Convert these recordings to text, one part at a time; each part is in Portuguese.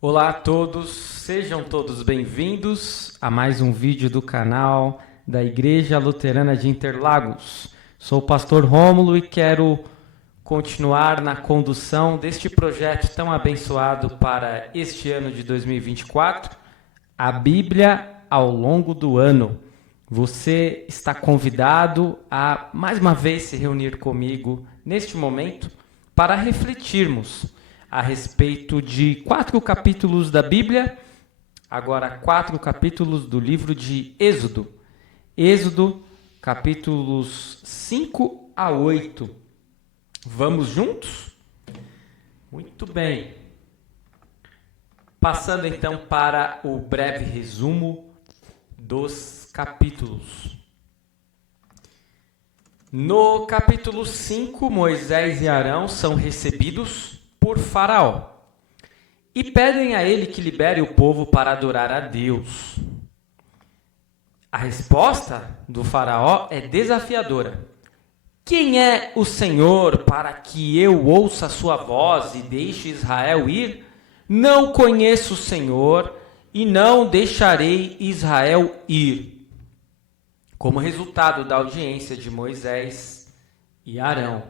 Olá a todos, sejam todos bem-vindos a mais um vídeo do canal da Igreja Luterana de Interlagos. Sou o pastor Rômulo e quero continuar na condução deste projeto tão abençoado para este ano de 2024, a Bíblia ao longo do ano. Você está convidado a mais uma vez se reunir comigo neste momento para refletirmos a respeito de 4 capítulos da Bíblia, agora 4 capítulos do livro de Êxodo. Êxodo, capítulos 5 a 8. Vamos juntos? Muito bem. Passando então para o breve resumo dos capítulos. No capítulo 5, Moisés e Arão são recebidos por Faraó e pedem a ele que libere o povo para adorar a Deus. A resposta do Faraó é desafiadora. Quem é o Senhor para que eu ouça a sua voz e deixe Israel ir? Não conheço o Senhor e não deixarei Israel ir. Como resultado da audiência de Moisés e Arão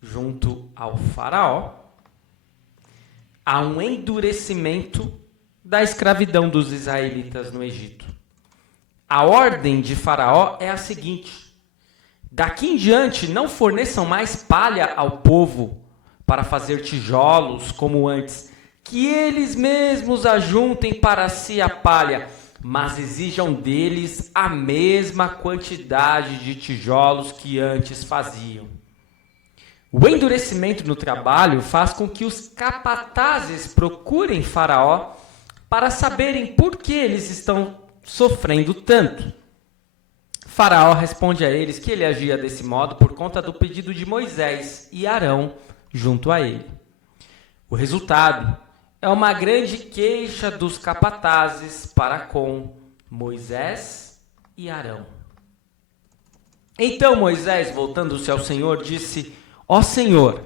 junto ao Faraó, há um endurecimento da escravidão dos israelitas no Egito. A ordem de Faraó é a seguinte: daqui em diante não forneçam mais palha ao povo para fazer tijolos como antes, que eles mesmos ajuntem para si a palha, mas exijam deles a mesma quantidade de tijolos que antes faziam. O endurecimento no trabalho faz com que os capatazes procurem Faraó para saberem por que eles estão sofrendo tanto. Faraó responde a eles que ele agia desse modo por conta do pedido de Moisés e Arão junto a ele. O resultado é uma grande queixa dos capatazes para com Moisés e Arão. Então Moisés, voltando-se ao Senhor, disse: Ó Senhor,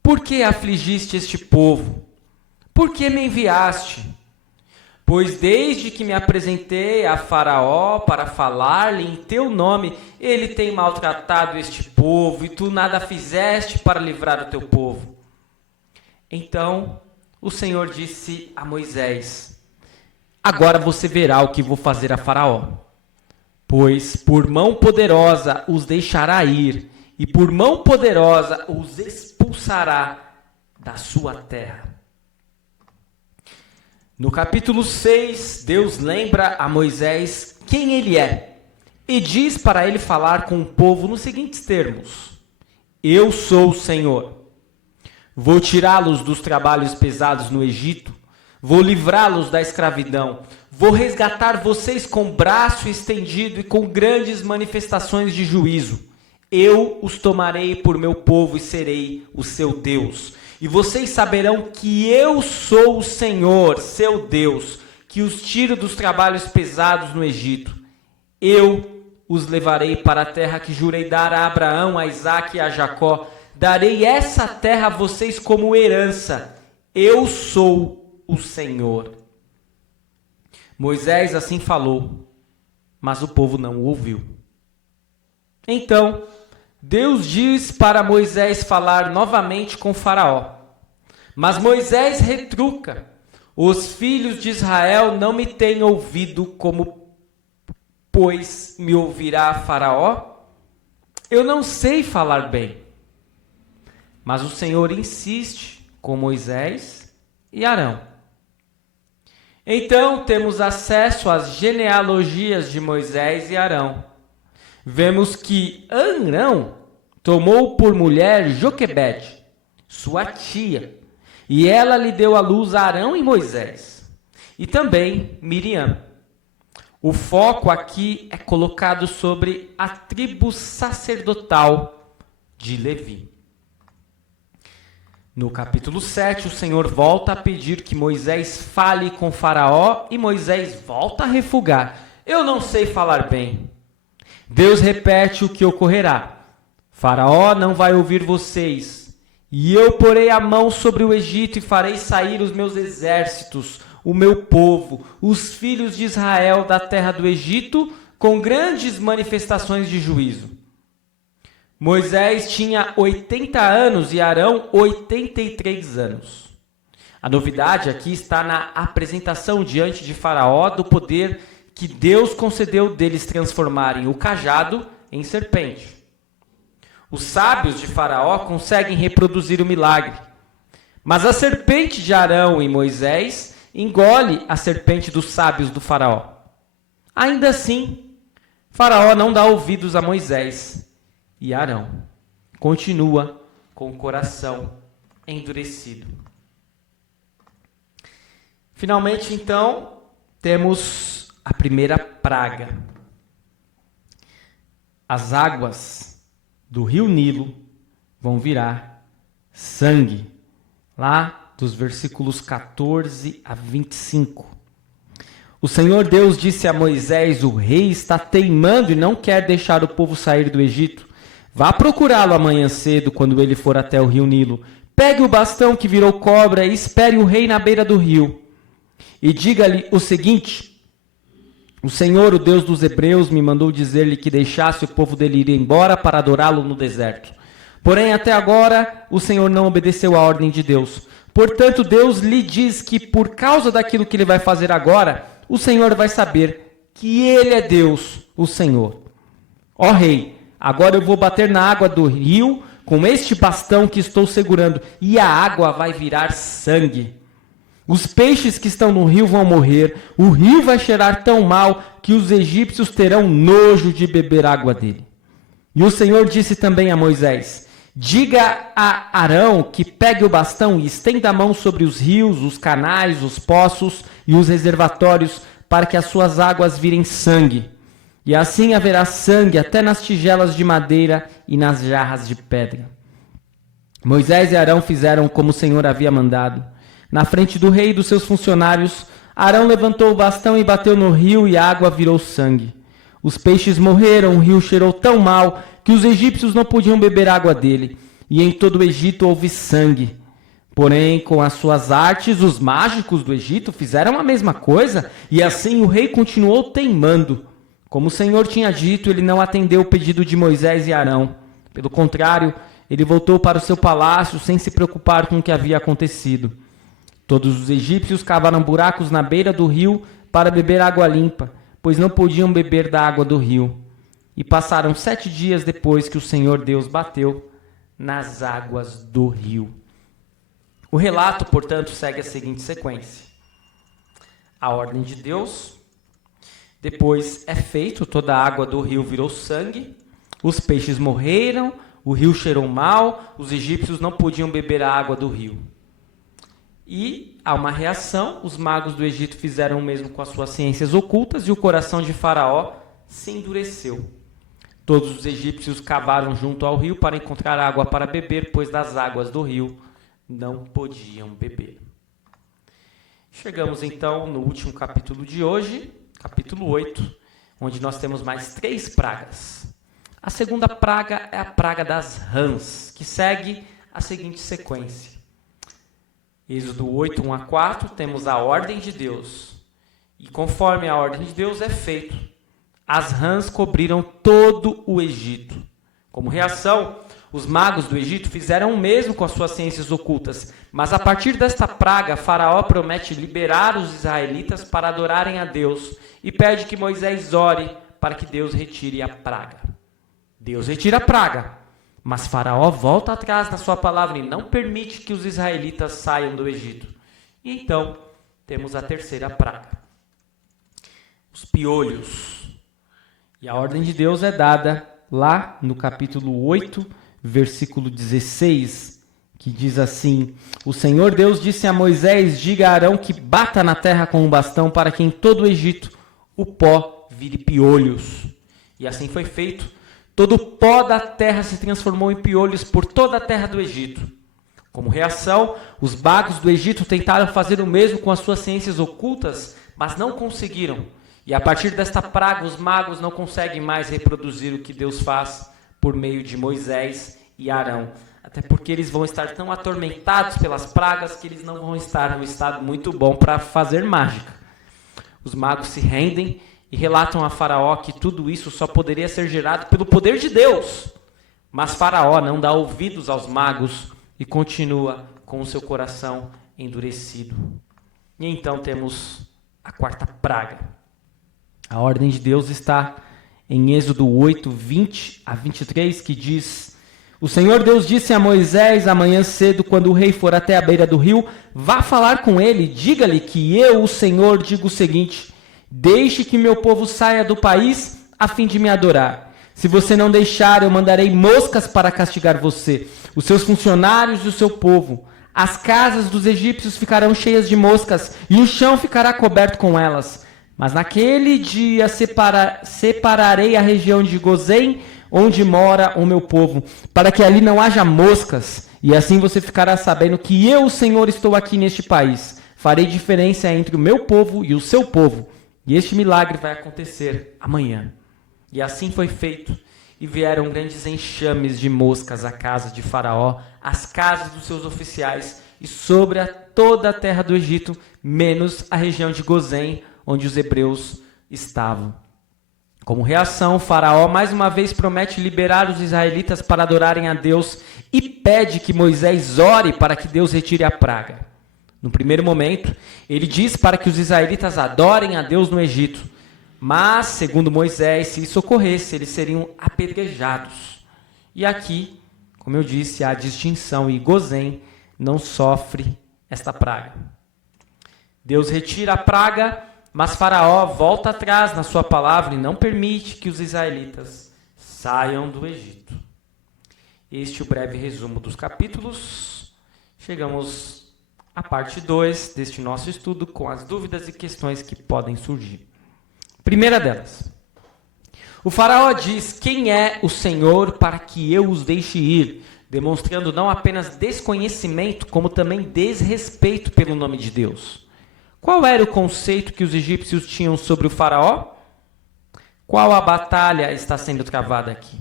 por que afligiste este povo? Por que me enviaste? Pois desde que me apresentei a Faraó para falar-lhe em teu nome, ele tem maltratado este povo, e tu nada fizeste para livrar o teu povo. Então o Senhor disse a Moisés: Agora você verá o que vou fazer a Faraó. Pois por mão poderosa os deixará ir, e por mão poderosa os expulsará da sua terra. No capítulo 6, Deus lembra a Moisés quem ele é e diz para ele falar com o povo nos seguintes termos: Eu sou o Senhor. Vou tirá-los dos trabalhos pesados no Egito, vou livrá-los da escravidão, vou resgatar vocês com braço estendido e com grandes manifestações de juízo. Eu os tomarei por meu povo e serei o seu Deus. E vocês saberão que eu sou o Senhor, seu Deus, que os tiro dos trabalhos pesados no Egito. Eu os levarei para a terra que jurei dar a Abraão, a Isaque e a Jacó. Darei essa terra a vocês como herança. Eu sou o Senhor. Moisés assim falou, mas o povo não o ouviu. Então Deus diz para Moisés falar novamente com Faraó. Mas Moisés retruca: Os filhos de Israel não me têm ouvido, como pois me ouvirá Faraó? Eu não sei falar bem. Mas o Senhor insiste com Moisés e Arão. Então temos acesso às genealogias de Moisés e Arão. Vemos que Arão tomou por mulher Joquebede, sua tia, e ela lhe deu à luz a Arão e Moisés, e também Miriam. O foco aqui é colocado sobre a tribo sacerdotal de Levi. No capítulo 7, o Senhor volta a pedir que Moisés fale com Faraó, e Moisés volta a refugar: Eu não sei falar bem. Deus repete o que ocorrerá: Faraó não vai ouvir vocês, E eu porei a mão sobre o Egito e farei sair os meus exércitos, o meu povo, os filhos de Israel da terra do Egito, com grandes manifestações de juízo. Moisés tinha 80 anos e Arão 83 anos. A novidade aqui está na apresentação diante de Faraó do poder que Deus concedeu deles transformarem o cajado em serpente. Os sábios de Faraó conseguem reproduzir o milagre, mas a serpente de Arão e Moisés engole a serpente dos sábios do Faraó. Ainda assim, Faraó não dá ouvidos a Moisés e Arão. Continua com o coração endurecido. Finalmente, então, temos a primeira praga. As águas do rio Nilo vão virar sangue. Lá dos versículos 14 a 25. O Senhor Deus disse a Moisés: o rei está teimando e não quer deixar o povo sair do Egito. Vá procurá-lo amanhã cedo, quando ele for até o rio Nilo. Pegue o bastão que virou cobra e espere o rei na beira do rio. E diga-lhe o seguinte: o Senhor, o Deus dos hebreus, me mandou dizer-lhe que deixasse o povo dele ir embora para adorá-lo no deserto. Porém, até agora, o Senhor não obedeceu à ordem de Deus. Portanto, Deus lhe diz que por causa daquilo que ele vai fazer agora, o Senhor vai saber que ele é Deus, o Senhor. Ó rei, agora eu vou bater na água do rio com este bastão que estou segurando, e a água vai virar sangue. Os peixes que estão no rio vão morrer, o rio vai cheirar tão mal que os egípcios terão nojo de beber água dele. E o Senhor disse também a Moisés: diga a Arão que pegue o bastão e estenda a mão sobre os rios, os canais, os poços e os reservatórios, para que as suas águas virem sangue. E assim haverá sangue até nas tigelas de madeira e nas jarras de pedra. Moisés e Arão fizeram como o Senhor havia mandado. Na frente do rei e dos seus funcionários, Arão levantou o bastão e bateu no rio, e a água virou sangue. Os peixes morreram, o rio cheirou tão mal que os egípcios não podiam beber água dele, e em todo o Egito houve sangue. Porém, com as suas artes, os mágicos do Egito fizeram a mesma coisa, e assim o rei continuou teimando. Como o Senhor tinha dito, ele não atendeu o pedido de Moisés e Arão. Pelo contrário, ele voltou para o seu palácio sem se preocupar com o que havia acontecido. Todos os egípcios cavaram buracos na beira do rio para beber água limpa, pois não podiam beber da água do rio. E passaram 7 dias depois que o Senhor Deus bateu nas águas do rio. O relato, portanto, segue a seguinte sequência. A ordem de Deus, depois é feito, toda a água do rio virou sangue, os peixes morreram, o rio cheirou mal, os egípcios não podiam beber a água do rio. E há uma reação, os magos do Egito fizeram o mesmo com as suas ciências ocultas e o coração de Faraó se endureceu. Todos os egípcios cavaram junto ao rio para encontrar água para beber, pois das águas do rio não podiam beber. Chegamos então no último capítulo de hoje, capítulo 8, onde nós temos mais 3 pragas. A segunda praga é a praga das rãs, que segue a seguinte sequência. Êxodo 8, 1 a 4, temos a ordem de Deus. E conforme a ordem de Deus é feito, as rãs cobriram todo o Egito. Como reação, os magos do Egito fizeram o mesmo com as suas ciências ocultas. Mas a partir desta praga, Faraó promete liberar os israelitas para adorarem a Deus e pede que Moisés ore para que Deus retire a praga. Deus retira a praga. Mas Faraó volta atrás na sua palavra e não permite que os israelitas saiam do Egito. E então, temos a terceira praga. Os piolhos. E a ordem de Deus é dada lá no capítulo 8, versículo 16, que diz assim: o Senhor Deus disse a Moisés: diga a Arão que bata na terra com um bastão para que em todo o Egito o pó vire piolhos. E assim foi feito. Todo o pó da terra se transformou em piolhos por toda a terra do Egito. Como reação, os magos do Egito tentaram fazer o mesmo com as suas ciências ocultas, mas não conseguiram. E a partir desta praga, os magos não conseguem mais reproduzir o que Deus faz por meio de Moisés e Arão. Até porque eles vão estar tão atormentados pelas pragas que eles não vão estar num estado muito bom para fazer mágica. Os magos se rendem e relatam a Faraó que tudo isso só poderia ser gerado pelo poder de Deus. Mas Faraó não dá ouvidos aos magos e continua com o seu coração endurecido. E então temos a quarta praga. A ordem de Deus está em Êxodo 8, 20 a 23, que diz: O Senhor Deus disse a Moisés amanhã cedo, quando o rei for até a beira do rio, vá falar com ele, diga-lhe que eu, o Senhor, digo o seguinte: deixe que meu povo saia do país a fim de me adorar. Se você não deixar, eu mandarei moscas para castigar você, os seus funcionários e o seu povo. As casas dos egípcios ficarão cheias de moscas e o chão ficará coberto com elas. Mas naquele dia separarei a região de Gozém, onde mora o meu povo, para que ali não haja moscas. E assim você ficará sabendo que eu, o Senhor, estou aqui neste país. Farei diferença entre o meu povo e o seu povo. E este milagre vai acontecer amanhã. E assim foi feito. E vieram grandes enxames de moscas à casa de Faraó, às casas dos seus oficiais e sobre toda a terra do Egito, menos a região de Gozém, onde os hebreus estavam. Como reação, Faraó mais uma vez promete liberar os israelitas para adorarem a Deus e pede que Moisés ore para que Deus retire a praga. No primeiro momento, ele diz para que os israelitas adorem a Deus no Egito. Mas, segundo Moisés, se isso ocorresse, eles seriam apedrejados. E aqui, como eu disse, há distinção e Gozém não sofre esta praga. Deus retira a praga, mas Faraó volta atrás na sua palavra e não permite que os israelitas saiam do Egito. Este é o breve resumo dos capítulos. Chegamos à parte 2 deste nosso estudo com as dúvidas e questões que podem surgir. Primeira delas. O Faraó diz: quem é o Senhor para que eu os deixe ir? Demonstrando não apenas desconhecimento, como também desrespeito pelo nome de Deus. Qual era o conceito que os egípcios tinham sobre o Faraó? Qual a batalha está sendo travada aqui?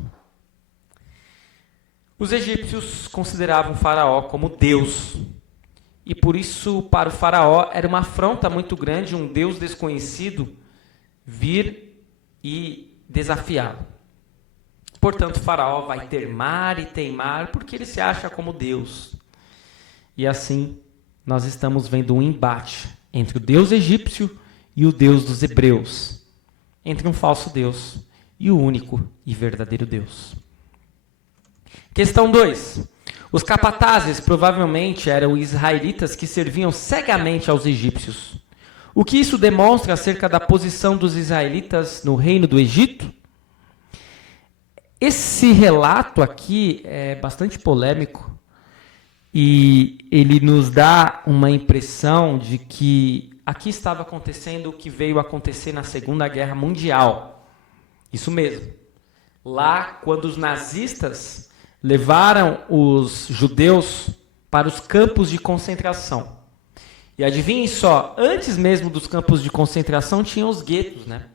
Os egípcios consideravam o Faraó como Deus. E por isso, para o Faraó, era uma afronta muito grande um Deus desconhecido vir e desafiá-lo. Portanto, Faraó vai teimar e teimar porque ele se acha como Deus. E assim, nós estamos vendo um embate entre o Deus egípcio e o Deus dos hebreus, entre um falso Deus e o único e verdadeiro Deus. Questão 2. Os capatazes provavelmente eram israelitas que serviam cegamente aos egípcios. O que isso demonstra acerca da posição dos israelitas no reino do Egito? Esse relato aqui é bastante polêmico e ele nos dá uma impressão de que aqui estava acontecendo o que veio acontecer na Segunda Guerra Mundial. Isso mesmo. Lá, quando os nazistas levaram os judeus para os campos de concentração. E adivinhem só, antes mesmo dos campos de concentração tinham os guetos, né?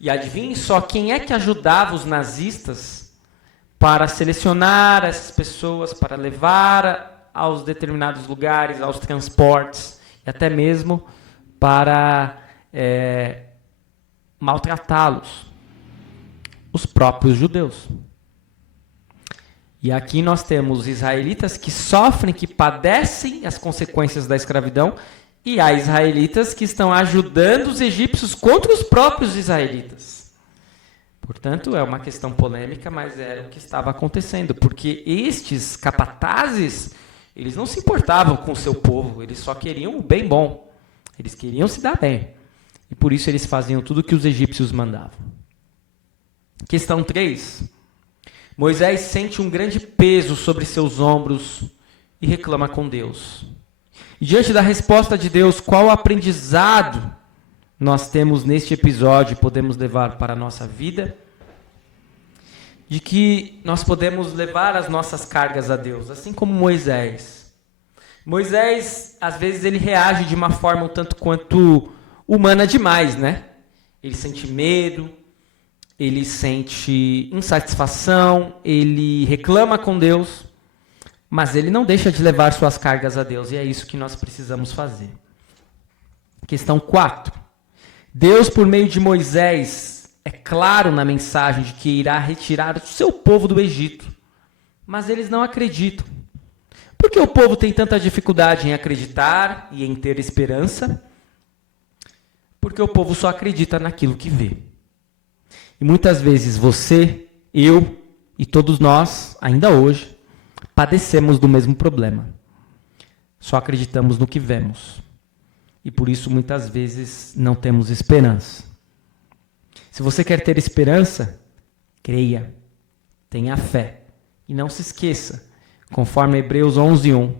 E adivinhem só quem é que ajudava os nazistas para selecionar essas pessoas, para levar aos determinados lugares, aos transportes, e até mesmo para maltratá-los. Os próprios judeus. E aqui nós temos israelitas que sofrem, que padecem as consequências da escravidão, e há israelitas que estão ajudando os egípcios contra os próprios israelitas. Portanto, é uma questão polêmica, mas era o que estava acontecendo, porque estes capatazes, eles não se importavam com o seu povo, eles só queriam o bem bom, eles queriam se dar bem, e por isso eles faziam tudo o que os egípcios mandavam. Questão 3. Moisés sente um grande peso sobre seus ombros e reclama com Deus. E diante da resposta de Deus, qual aprendizado nós temos neste episódio e podemos levar para a nossa vida? De que nós podemos levar as nossas cargas a Deus, assim como Moisés. Moisés, às vezes, ele reage de uma forma um tanto quanto humana demais, né? Ele sente medo, ele sente insatisfação, ele reclama com Deus, Mas ele não deixa de levar suas cargas a Deus, e é isso que nós precisamos fazer. Questão 4. Deus, por meio de Moisés, é claro na mensagem de que irá retirar o seu povo do Egito. Mas eles não acreditam. Por que o povo tem tanta dificuldade em acreditar e em ter esperança? Porque o povo só acredita naquilo que vê. E muitas vezes você, eu e todos nós, ainda hoje, padecemos do mesmo problema. Só acreditamos no que vemos. E por isso, muitas vezes, não temos esperança. Se você quer ter esperança, creia, tenha fé. E não se esqueça, conforme Hebreus 11:1,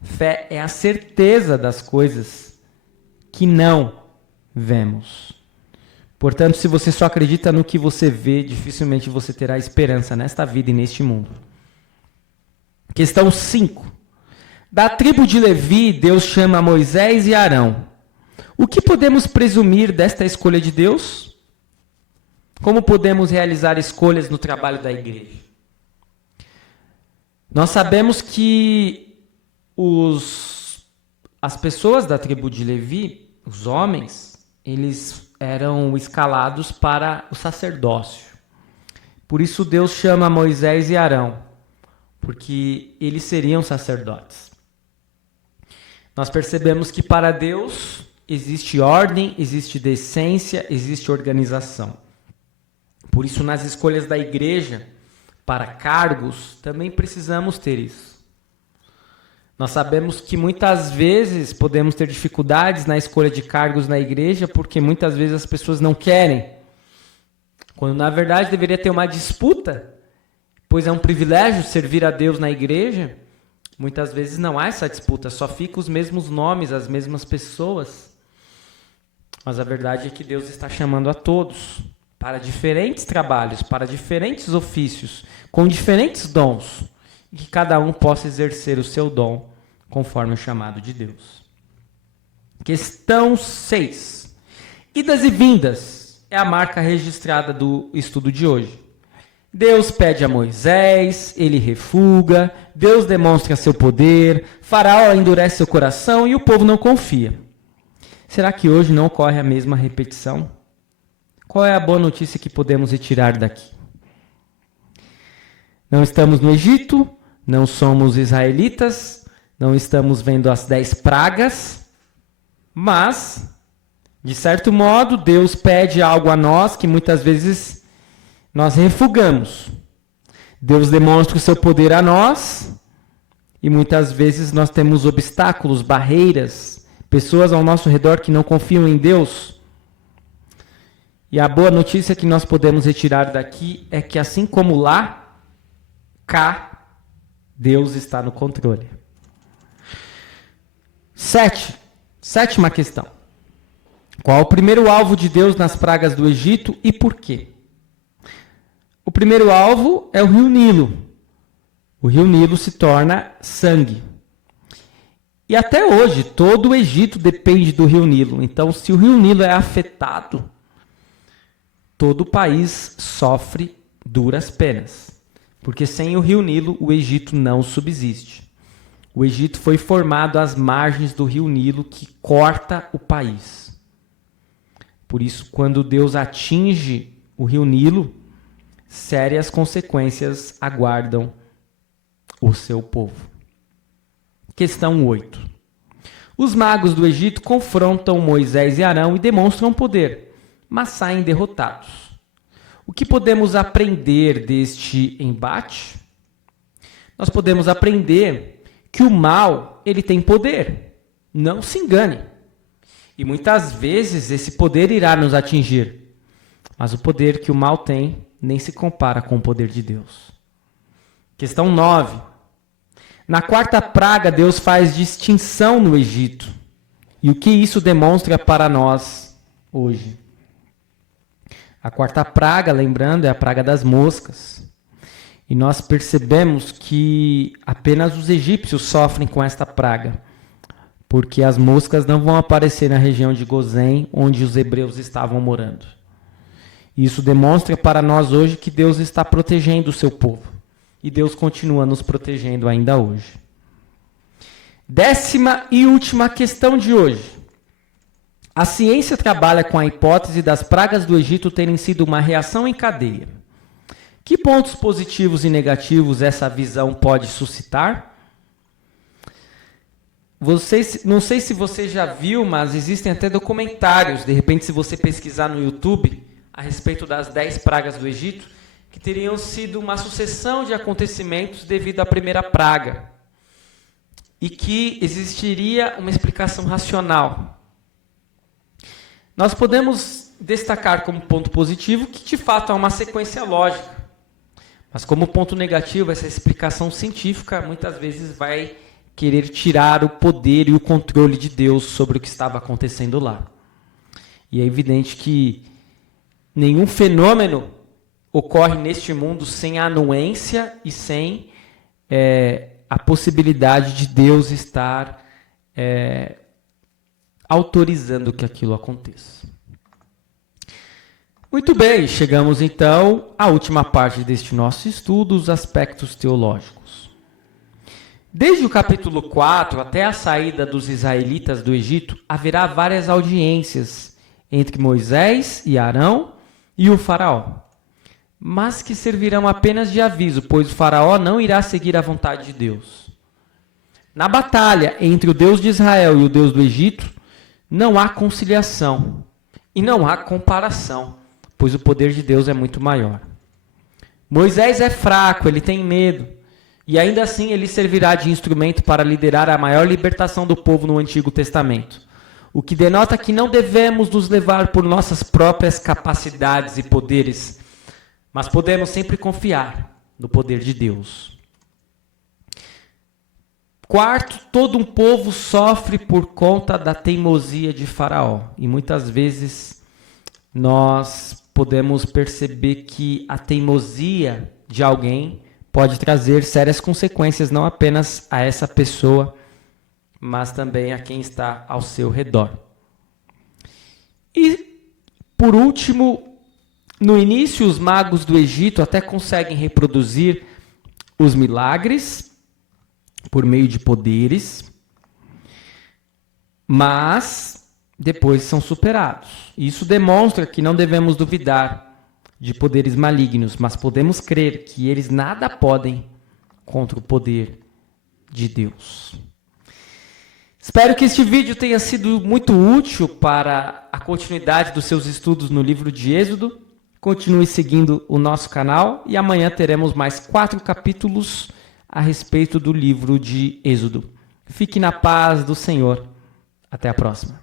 fé é a certeza das coisas que não vemos. Portanto, se você só acredita no que você vê, dificilmente você terá esperança nesta vida e neste mundo. Questão 5. Da tribo de Levi, Deus chama Moisés e Arão. O que podemos presumir desta escolha de Deus? Como podemos realizar escolhas no trabalho da igreja? Nós sabemos que as pessoas da tribo de Levi, os homens, eles eram escalados para o sacerdócio. Por isso Deus chama Moisés e Arão, porque eles seriam sacerdotes. Nós percebemos que para Deus existe ordem, existe decência, existe organização. Por isso, nas escolhas da igreja, para cargos, também precisamos ter isso. Nós sabemos que muitas vezes podemos ter dificuldades na escolha de cargos na igreja, porque muitas vezes as pessoas não querem. Quando, na verdade, deveria ter uma disputa, pois é um privilégio servir a Deus na igreja. Muitas vezes não há essa disputa, só ficam os mesmos nomes, as mesmas pessoas. Mas a verdade é que Deus está chamando a todos para diferentes trabalhos, para diferentes ofícios, com diferentes dons, e que cada um possa exercer o seu dom conforme o chamado de Deus. Questão 6. Idas e vindas é a marca registrada do estudo de hoje. Deus pede a Moisés, ele refuga, Deus demonstra seu poder, Faraó endurece seu coração e o povo não confia. Será que hoje não ocorre a mesma repetição? Qual é a boa notícia que podemos retirar daqui? Não estamos no Egito, não somos israelitas, não estamos vendo as 10 pragas, mas, de certo modo, Deus pede algo a nós que muitas vezes nós refugamos. Deus demonstra o seu poder a nós e muitas vezes nós temos obstáculos, barreiras, pessoas ao nosso redor que não confiam em Deus. E a boa notícia que nós podemos retirar daqui é que assim como lá, cá, Deus está no controle. Sétima questão. Qual o primeiro alvo de Deus nas pragas do Egito e por quê? O primeiro alvo é o rio Nilo. O rio Nilo se torna sangue. E até hoje, todo o Egito depende do rio Nilo. Então, se o rio Nilo é afetado, todo o país sofre duras penas. Porque sem o rio Nilo, o Egito não subsiste. O Egito foi formado às margens do rio Nilo, que corta o país. Por isso, quando Deus atinge o rio Nilo, sérias consequências aguardam o seu povo. Questão 8. Os magos do Egito confrontam Moisés e Arão e demonstram poder, mas saem derrotados. O que podemos aprender deste embate? Nós podemos aprender que o mal, ele tem poder. Não se engane. E muitas vezes esse poder irá nos atingir. Mas o poder que o mal tem nem se compara com o poder de Deus. Questão 9. Na quarta praga, Deus faz distinção no Egito. E o que isso demonstra para nós hoje? A quarta praga, lembrando, é a praga das moscas. E nós percebemos que apenas os egípcios sofrem com esta praga, porque as moscas não vão aparecer na região de Gozém, onde os hebreus estavam morando. Isso demonstra para nós hoje que Deus está protegendo o seu povo. e Deus continua nos protegendo ainda hoje. 10ª e última questão de hoje. A ciência trabalha com a hipótese das pragas do Egito terem sido uma reação em cadeia. Que pontos positivos e negativos essa visão pode suscitar? Não sei se você já viu, mas existem até documentários, de repente se você pesquisar no YouTube, a respeito das 10 pragas do Egito, que teriam sido uma sucessão de acontecimentos devido à primeira praga. E que existiria uma explicação racional. Nós podemos destacar como ponto positivo que de fato há uma sequência lógica. Mas como ponto negativo, essa explicação científica muitas vezes vai querer tirar o poder e o controle de Deus sobre o que estava acontecendo lá. E é evidente que nenhum fenômeno ocorre neste mundo sem a anuência e sem a possibilidade de Deus estar autorizando que aquilo aconteça. Muito bem, chegamos então à última parte deste nosso estudo, os aspectos teológicos. Desde o capítulo 4 até a saída dos israelitas do Egito, haverá várias audiências entre Moisés e Arão e o faraó, mas que servirão apenas de aviso, pois o faraó não irá seguir a vontade de Deus. Na batalha entre o Deus de Israel e o Deus do Egito, não há conciliação e não há comparação, pois o poder de Deus é muito maior. Moisés é fraco, ele tem medo, e ainda assim ele servirá de instrumento para liderar a maior libertação do povo no Antigo Testamento, o que denota que não devemos nos levar por nossas próprias capacidades e poderes, mas podemos sempre confiar no poder de Deus. Quarto, todo um povo sofre por conta da teimosia de Faraó, e muitas vezes nós podemos perceber que a teimosia de alguém pode trazer sérias consequências, não apenas a essa pessoa, mas também a quem está ao seu redor. E, por último, no início, os magos do Egito até conseguem reproduzir os milagres por meio de poderes, mas depois são superados. Isso demonstra que não devemos duvidar de poderes malignos, mas podemos crer que eles nada podem contra o poder de Deus. Espero que este vídeo tenha sido muito útil para a continuidade dos seus estudos no livro de Êxodo. Continue seguindo o nosso canal e amanhã teremos mais 4 capítulos a respeito do livro de Êxodo. Fique na paz do Senhor. Até a próxima.